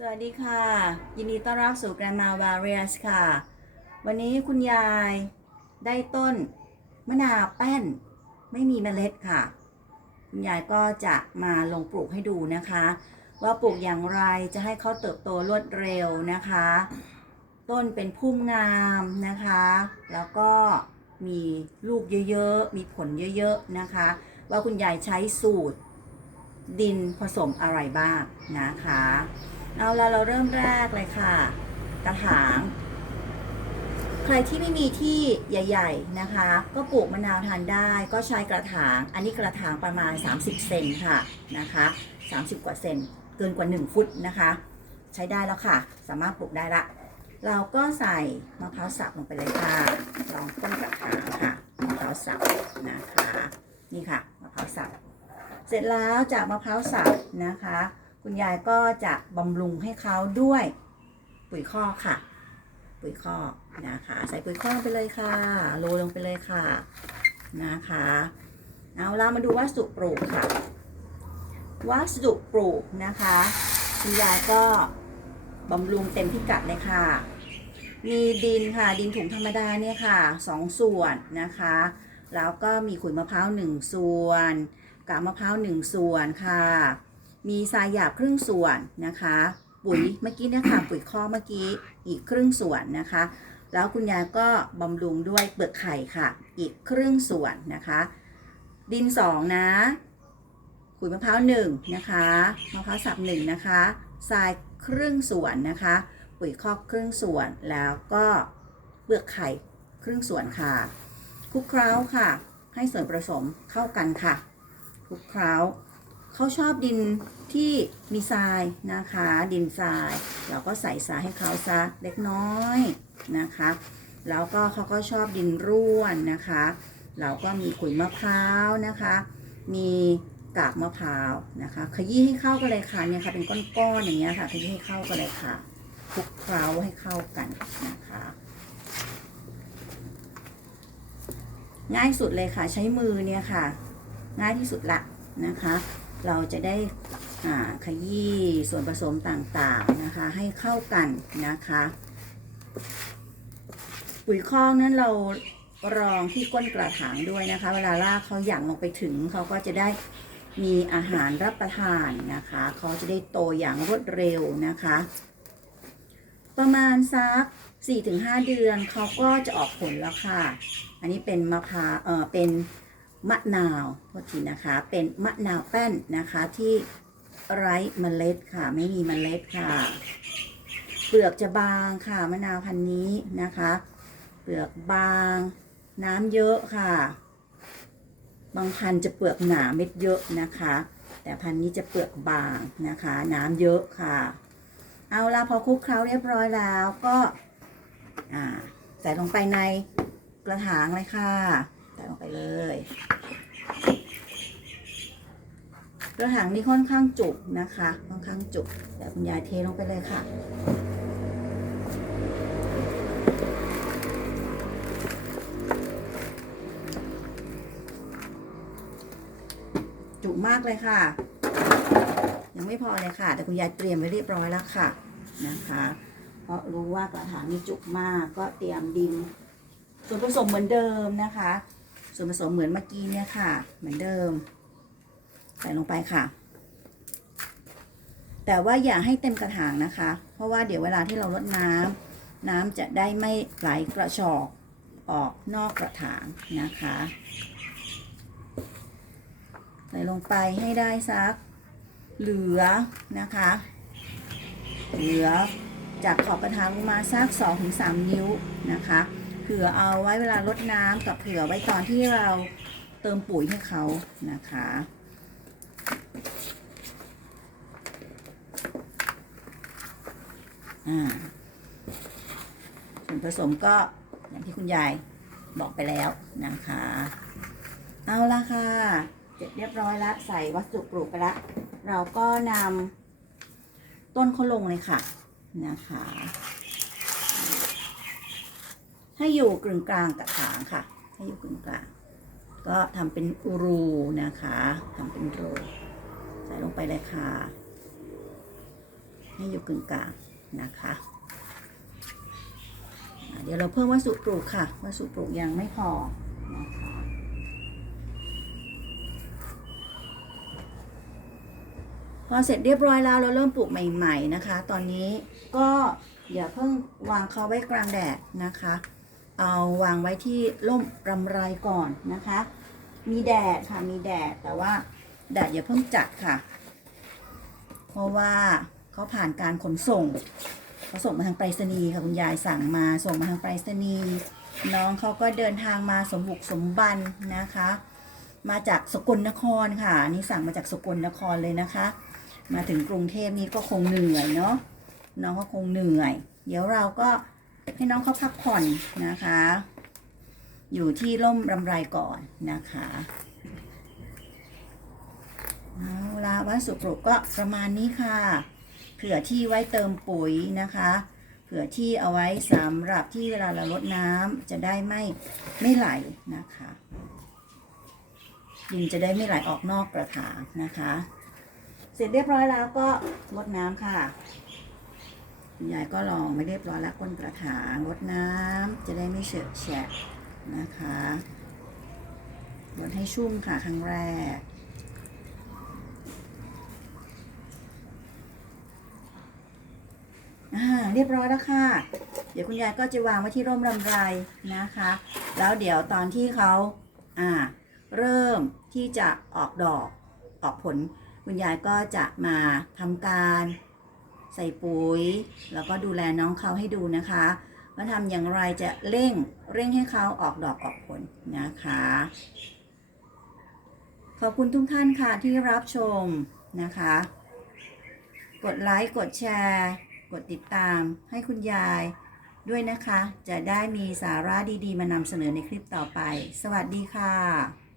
สวัสดีค่ะ ยินดีต้อนรับสู่ Grandma Various ค่ะ วันนี้คุณยายได้ต้นมะนาวแป้น ไม่มีเมล็ดค่ะ คุณยายก็จะมาลงปลูกให้ดูนะคะ ว่าปลูกอย่างไรจะให้เขาเติบโตรวดเร็วนะคะ ต้นเป็นพุ่มงามนะคะ แล้วก็มีลูกเยอะๆ มีผลเยอะๆนะคะ ว่าคุณยายใช้สูตรดินผสมอะไรบ้างนะคะ เอาละเราเริ่มแรกเลยค่ะ กระถาง ใครที่ไม่มีที่ใหญ่ ๆนะคะ ก็ปลูกมะนาวทานได้ ก็ใช้กระถาง อันนี้กระถางประมาณ 30 เซนค่ะนะคะ 30 กว่าเซนเกินกว่า 1 ฟุตนะคะ ใช้ได้แล้วค่ะ สามารถปลูกได้ละเราก็ใส่มะพร้าวสับลงไปเลยค่ะ ลองต้นกระถางค่ะมะพร้าวสับนะคะ นี่ค่ะมะพร้าวสับ เสร็จแล้วจากมะพร้าวสับนะคะ คุณยายก็จะบำรุงให้เขาด้วยปุ๋ยคอกค่ะ ปุ๋ยคอกนะคะ ใส่ปุ๋ยคอกไปเลยค่ะ โรยลงไปเลยค่ะนะคะ เอาล่ะมาดูวัสดุปลูกค่ะ วัสดุปลูกนะคะ คุณยายก็บำรุงเต็มพิกัดเลยค่ะ มีดินค่ะ ดินถุงธรรมดาเนี่ยค่ะสองส่วนนะคะ แล้วก็มีขุยมะพร้าวหนึ่งส่วนกากมะพร้าวหนึ่งส่วนค่ะ มีทรายหยาบครึ่งส่วนนะคะ ปุ๋ยเมื่อกี้เนะคะปุ๋ยข้อกเมื่อกี้อีกครึ่งส่วนนะคะ แล้วคุณยายก็บำรุงด้วยเปลือกไข่ค่ะ อีกครึ่งส่วนนะคะ ดินสองนะขุยมะพร้าวหนึ่งนะคะมะพร้าวสับหนึ่งนะคะทรายครึ่งส่วนนะคะ ปุ๋ยคอกครึ่งส่วนแล้วก็เปลือกไข่ครึ่งส่วนค่ะคลุกเคล้าค่ะ ให้ส่วนผสมเข้ากันค่ะคลุกเคล้า เขาชอบดินที่มีทรายนะคะ ดินทราย เราก็ใส่ทรายให้เขาซะเล็กน้อยนะคะ แล้วก็เขาก็ชอบดินร่วนนะคะ เราก็มีขุยมะพร้าวนะคะ มีกากมะพร้าวนะคะ ขยี้ให้เข้ากันเลยค่ะเนี่ยค่ะเป็นก้อนๆอย่างเงี้ยค่ะขยี้ให้เข้ากันเลยค่ะคลุกเคล้าให้เข้ากันนะคะ ง่ายสุดเลยค่ะใช้มือเนี่ยค่ะ ง่ายที่สุดละนะคะ เราจะได้ขยี้ส่วนผสมต่างๆนะคะ ให้เข้ากันนะคะ ปุ๋ยคอกนั้นเรารองที่ก้นกระถางด้วยนะคะ เวลารากเขาหยั่งลงไปถึงเขาก็จะได้มีอาหารรับประทานนะคะเขาจะได้โตอย่างรวดเร็วนะคะ ประมาณสัก4-5 เดือนเขาก็จะออกผลแล้วค่ะ อันนี้เป็นมะพร้าวเออเป็น มะนาวโทษทีนะคะ เป็นมะนาวแป้นนะคะที่ไร้เมล็ดค่ะ ไม่มีเมล็ดค่ะ เปลือกจะบางค่ะมะนาวพันธุ์นี้นะคะ เปลือกบาง น้ำเยอะค่ะ บางพันธุ์จะเปลือกหนาเม็ดเยอะนะคะ แต่พันธุ์นี้จะเปลือกบางนะคะ น้ำเยอะค่ะ เอาละพอคลุกเคล้าเรียบร้อยแล้วก็ใส่ลงไปในกระถางเลยค่ะ ลงไปเลยกระถางนี้ค่อนข้างจุกนะคะ ค่อนข้างจุกเดี๋ยวคุณยายเทลงไปเลยค่ะ จุกมากเลยค่ะ ยังไม่พอเลยค่ะ แต่คุณยายเตรียมไว้เรียบร้อยแล้วค่ะนะคะ เพราะรู้ว่ากระถางนี้จุกมากก็เตรียมดินส่วนผสมเหมือนเดิมนะคะ ส่วนผสมเหมือนเมื่อกี้เนี่ยค่ะ เหมือนเดิม ใส่ลงไปค่ะ แต่ว่าอย่าให้เต็มกระถางนะคะ เพราะว่าเดี๋ยวเวลาที่เราลดน้ำน้ำจะได้ไม่ไหลกระชอกออกนอกกระถางนะคะ ใส่ลงไปให้ได้สักเหลือนะคะ เหลือจากขอบกระถางลงมาสัก2-3 นิ้วนะคะ ผื่อเอาไว้เวลาลดน้ำกับเผื่อไว้ตอนที่เราเติมปุ๋ยให้เขานะคะอ่าส่วนผสมก็อย่างที่คุณยายบอกไปแล้วนะคะ เอาละค่ะเสร็จเรียบร้อยแล้วใส่วัสดุปลูกไปล้วเราก็นำต้นเขาลงเลยค่ะนะคะ ให้อยู่กึ่งกลางกระถางค่ะ ให้อยู่กึ่งกลาง ก็ทำเป็นรูนะคะทำเป็นรูใส่ลงไปเลยค่ะ ให้อยู่กึ่งกลางนะคะะเดี๋ยวเราเพิ่มวัสดุปลูกค่ะ วัสดุปลูกยังไม่พอนะคะพอเสร็จเรียบร้อยแล้วเราเริ่มปลูกใหม่ ๆนะคะ ตอนนี้ก็อย่าเพิ่งวางเขาไว้กลางแดดนะคะ เอาวางไว้ที่ร่มรำไรก่อนนะคะ มีแดดค่ะมีแดดแต่ว่าแดดอย่าเพิ่งจัดค่ะ เพราะว่าเขาผ่านการขนส่งเขาส่งมาทางไปรษณีย์ค่ะคุณยายสั่งมาส่งมาทางไปรษณีย์น้องเขาก็เดินทางมาสมบุกสมบันนะคะ มาจากสกลนครค่ะนนี่สั่งมาจากสกลนครเลยนะคะ มาถึงกรุงเทพนี่ก็คงเหนื่อยเนาะน้องก็คงเหนื่อย เดี๋ยวเราก็ ให้น้องเขาพักผ่อนนะคะ อยู่ที่ร่มรำไรก่อนนะคะเอาละวัสดุปลูกก็ประมาณนี้ค่ะ เผื่อที่ไว้เติมปุ๋ยนะคะเผื่อที่เอาไว้สำหรับที่เวลาเราลดน้ำจะได้ไม่ไม่ไหลนะคะดินจะได้ไม่ไหลออกนอกกระถางนะคะ เสร็จเรียบร้อยแล้วก็ลดน้ำค่ะ คุณยายก็ลองไม่เรียบร้อยแล้วก้นกระถางลดน้ำจะได้ไม่เฉอะแฉะนะคะลดให้ชุ่มค่ะครั้งแรกอ่าเรียบร้อยแล้วค่ะ เดี๋ยวคุณยายก็จะวางไว้ที่ร่มรำไรนะคะ แล้วเดี๋ยวตอนที่เขาอ่าเริ่มที่จะออกดอกออกผล คุณยายก็จะมาทำการ ใส่ปุ๋ย แล้วก็ดูแลน้องเขาให้ดูนะคะว่าทำอย่างไรจะเร่งเร่งให้เขาออกดอกออกผลนะคะ ขอบคุณทุกท่านค่ะที่รับชมนะคะ กดไลค์กดแชร์ กดติดตามให้คุณยายด้วยนะคะ จะได้มีสาระดีๆ มานำเสนอในคลิปต่อไป สวัสดีค่ะ